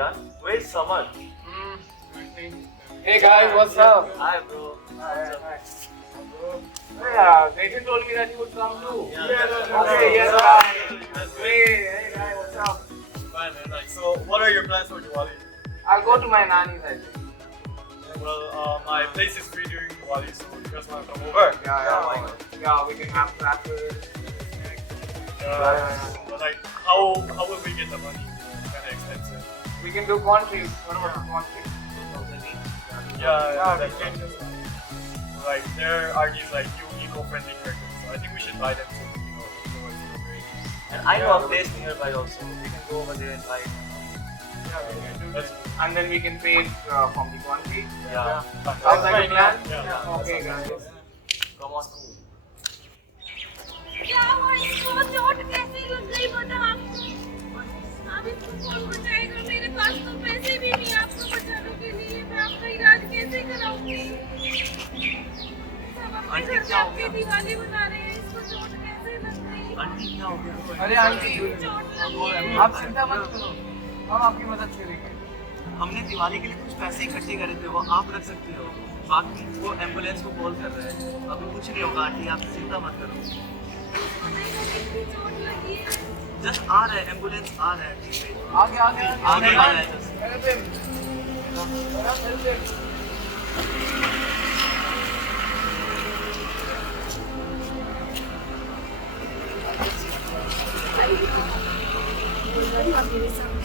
Run. Where's Samar? Hey guys, what's up? Hi, bro. What's up? Yeah, Nathan told me that you would come too. Okay, yes, that's great. Hey guys, what's up? Fine, man. Like, so what are your plans for Diwali? I'll go to my nanny's, I think. Well, my place is free during Diwali, so you guys want to come over? Yeah, we can have crackers. But like, how will we get the money? It's kind of expensive. We can do countries. What about the countries? Yeah, we can. Like, there are these like new eco-friendly characters, so I think we should buy them too. You know, it's great. And I know a place nearby also. We can go over there and buy it. Yeah, we can do that. And then we can pay it from the country. Yeah. Sounds like a plan? Yeah. Okay, guys. Come on. क्या हुआ इसको चोट कैसे लग गई बता आपको अब इसको कौन बचाएगा मेरे पास तो पैसे भी नहीं आपको बचाने के लिए मैं आपका इलाज कैसे कराऊंगी सब अपने घर से आपकी दिवाली बना रहे हैं इसको चोट कैसे लग गई आंटी क्या हो गया? अरे आंटी, चोट लगी आप चिंता मत करो, हम आपकी मदद करेंगे। हमने दिवाली के लिए कुछ पैसे इकट्ठे करे थे, वो आप रख सकते हो। बाकी वो एम्बुलेंस को कॉल कर रहे हैं। अभी कुछ नहीं होगा आंटी, आप चिंता मत करो। चोट लगी है जस्ट आ रहा है, एम्बुलेंस आ रहा है। आगे आगे आगे आ रहा है जस्ट। मेरे सामने